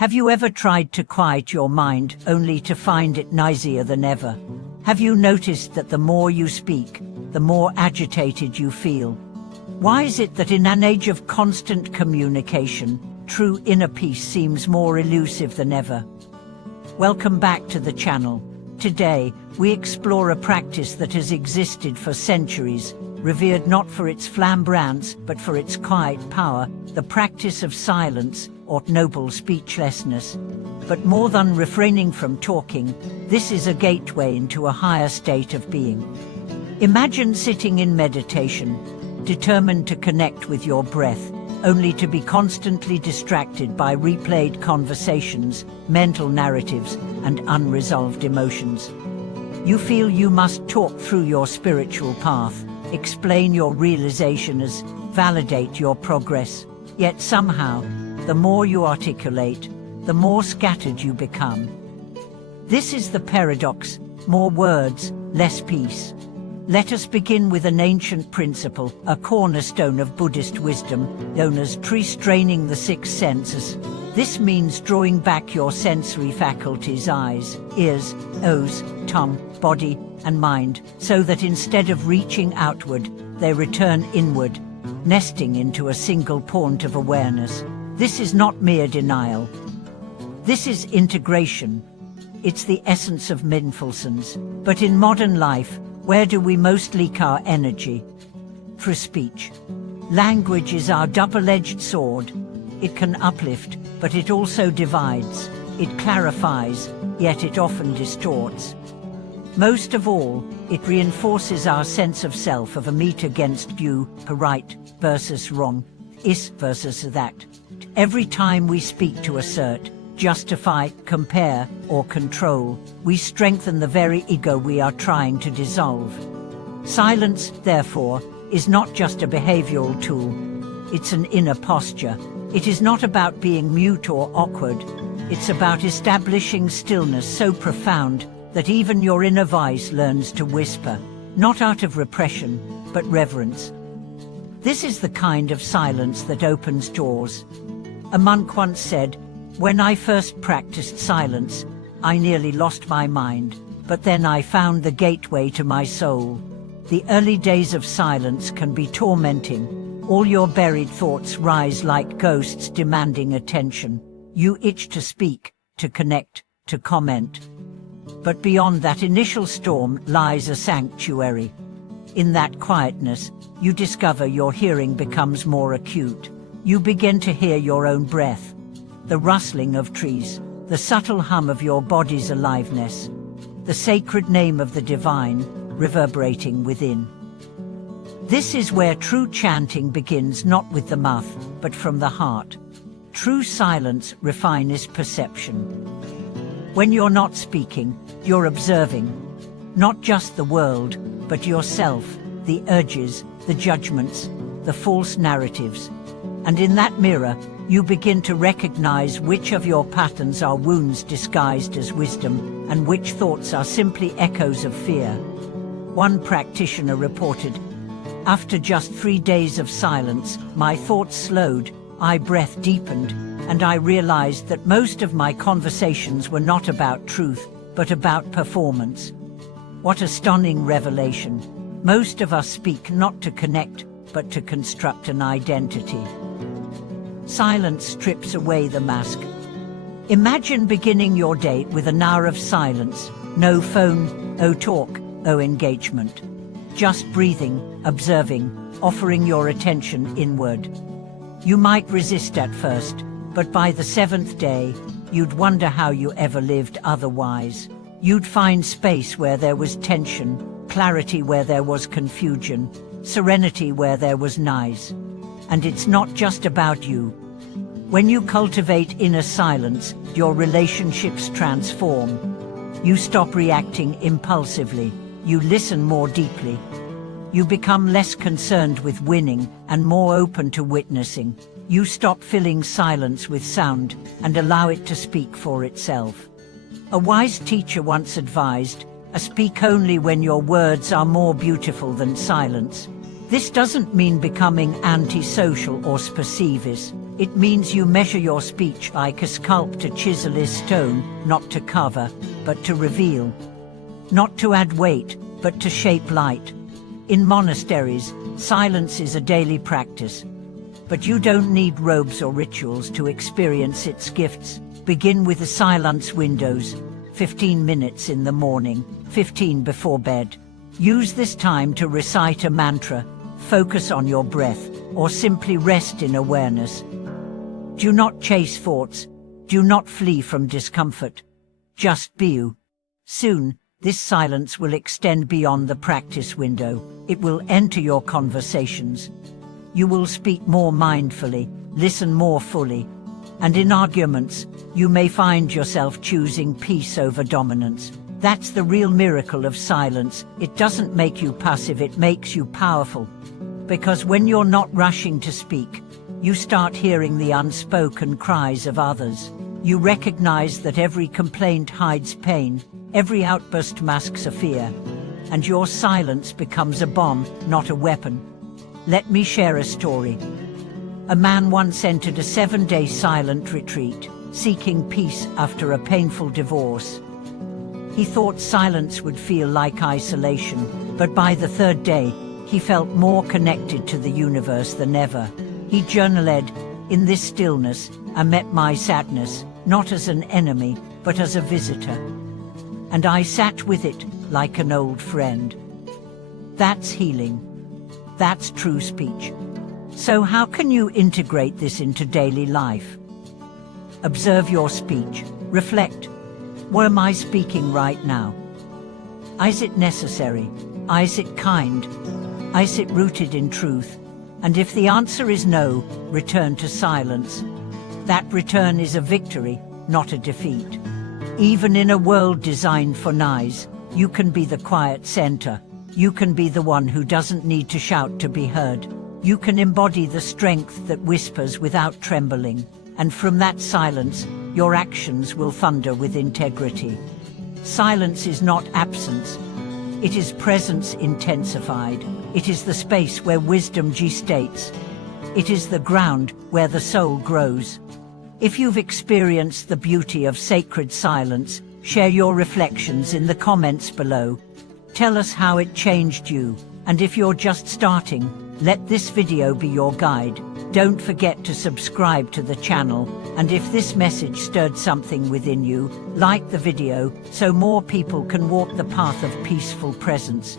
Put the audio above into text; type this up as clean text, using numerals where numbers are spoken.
Have you ever tried to quiet your mind only to find it noisier than ever? Have you noticed that the more you speak, the more agitated you feel? Why is it that in an age of constant communication, true inner peace seems more elusive than ever? Welcome back to the channel. Today, we explore a practice that has existed for centuries, revered not for its flamboyance but for its quiet power, the practice of silence, or noble speechlessness. But more than refraining from talking, this is a gateway into a higher state of being. Imagine sitting in meditation, determined to connect with your breath, only to be constantly distracted by replayed conversations, mental narratives, and unresolved emotions. You feel you must talk through your spiritual path, explain your realizations, validate your progress, yet somehow, the more you articulate, the more scattered you become. This is the paradox: more words, less peace. Let us begin with an ancient principle, a cornerstone of Buddhist wisdom, known as restraining the six senses. This means drawing back your sensory faculties, eyes, ears, nose, tongue, body, and mind, so that instead of reaching outward, they return inward, nesting into a single point of awareness. This is not mere denial. This is integration. It's the essence of mindfulness. But in modern life, where do we most leak our energy? Through speech. Language is our double-edged sword. It can uplift, but it also divides. It clarifies, yet it often distorts. Most of all, it reinforces our sense of self, of a meat against you, a right versus wrong, is versus that. Every time we speak to assert, justify, compare, or control, we strengthen the very ego we are trying to dissolve. Silence, therefore, is not just a behavioral tool. It's an inner posture. It is not about being mute or awkward. It's about establishing stillness so profound that even your inner voice learns to whisper, not out of repression, but reverence. This is the kind of silence that opens doors. A monk once said, "When I first practiced silence, I nearly lost my mind, but then I found the gateway to my soul." The early days of silence can be tormenting. All your buried thoughts rise like ghosts demanding attention. You itch to speak, to connect, to comment. But beyond that initial storm lies a sanctuary. In that quietness, you discover your hearing becomes more acute. You begin to hear your own breath, the rustling of trees, the subtle hum of your body's aliveness, the sacred name of the divine reverberating within. This is where true chanting begins, not with the mouth, but from the heart. True silence refines perception. When you're not speaking, you're observing, not just the world, but yourself, the urges, the judgments, the false narratives. And in that mirror, you begin to recognize which of your patterns are wounds disguised as wisdom, and which thoughts are simply echoes of fear. One practitioner reported, "After just 3 days of silence, my thoughts slowed, my breath deepened, and I realized that most of my conversations were not about truth, but about performance." What a stunning revelation. Most of us speak not to connect, but to construct an identity. Silence strips away the mask. Imagine beginning your day with an hour of silence. No phone, no talk, no engagement. Just breathing, observing, offering your attention inward. You might resist at first, but by the 7th day, you'd wonder how you ever lived otherwise. You'd find space where there was tension, clarity where there was confusion, serenity where there was noise. And it's not just about you. When you cultivate inner silence, your relationships transform. You stop reacting impulsively. You listen more deeply. You become less concerned with winning and more open to witnessing. You stop filling silence with sound and allow it to speak for itself. A wise teacher once advised, "Speak only when your words are more beautiful than silence." This doesn't mean becoming antisocial or specious. It means you measure your speech like a sculptor chisels stone, not to cover, but to reveal. Not to add weight, but to shape light. In monasteries, silence is a daily practice. But you don't need robes or rituals to experience its gifts. Begin with the silence windows, 15 minutes in the morning, 15 before bed. Use this time to recite a mantra, focus on your breath, or simply rest in awareness. Do not chase thoughts. Do not flee from discomfort. Just be you. Soon, this silence will extend beyond the practice window. It will enter your conversations. You will speak more mindfully, listen more fully, and in arguments, you may find yourself choosing peace over dominance. That's the real miracle of silence. It doesn't make you passive, it makes you powerful. Because when you're not rushing to speak, you start hearing the unspoken cries of others. You recognize that every complaint hides pain, every outburst masks a fear, and your silence becomes a bomb, not a weapon. Let me share a story. A man once entered a 7-day silent retreat, seeking peace after a painful divorce. He thought silence would feel like isolation, but by the 3rd day, he felt more connected to the universe than ever. He journaled, "In this stillness, I met my sadness, not as an enemy, but as a visitor. And I sat with it like an old friend." That's healing. That's true speech. So how can you integrate this into daily life? Observe your speech. Reflect. What am I speaking right now? Is it necessary? Is it kind? Is it rooted in truth? And if the answer is no, return to silence. That return is a victory, not a defeat. Even in a world designed for noise, you can be the quiet center. You can be the one who doesn't need to shout to be heard. You can embody the strength that whispers without trembling. And from that silence, your actions will thunder with integrity. Silence is not absence. It is presence intensified. It is the space where wisdom gestates. It is the ground where the soul grows. If you've experienced the beauty of sacred silence, share your reflections in the comments below. Tell us how it changed you. And if you're just starting, let this video be your guide. Don't forget to subscribe to the channel. And if this message stirred something within you, like the video so more people can walk the path of peaceful presence.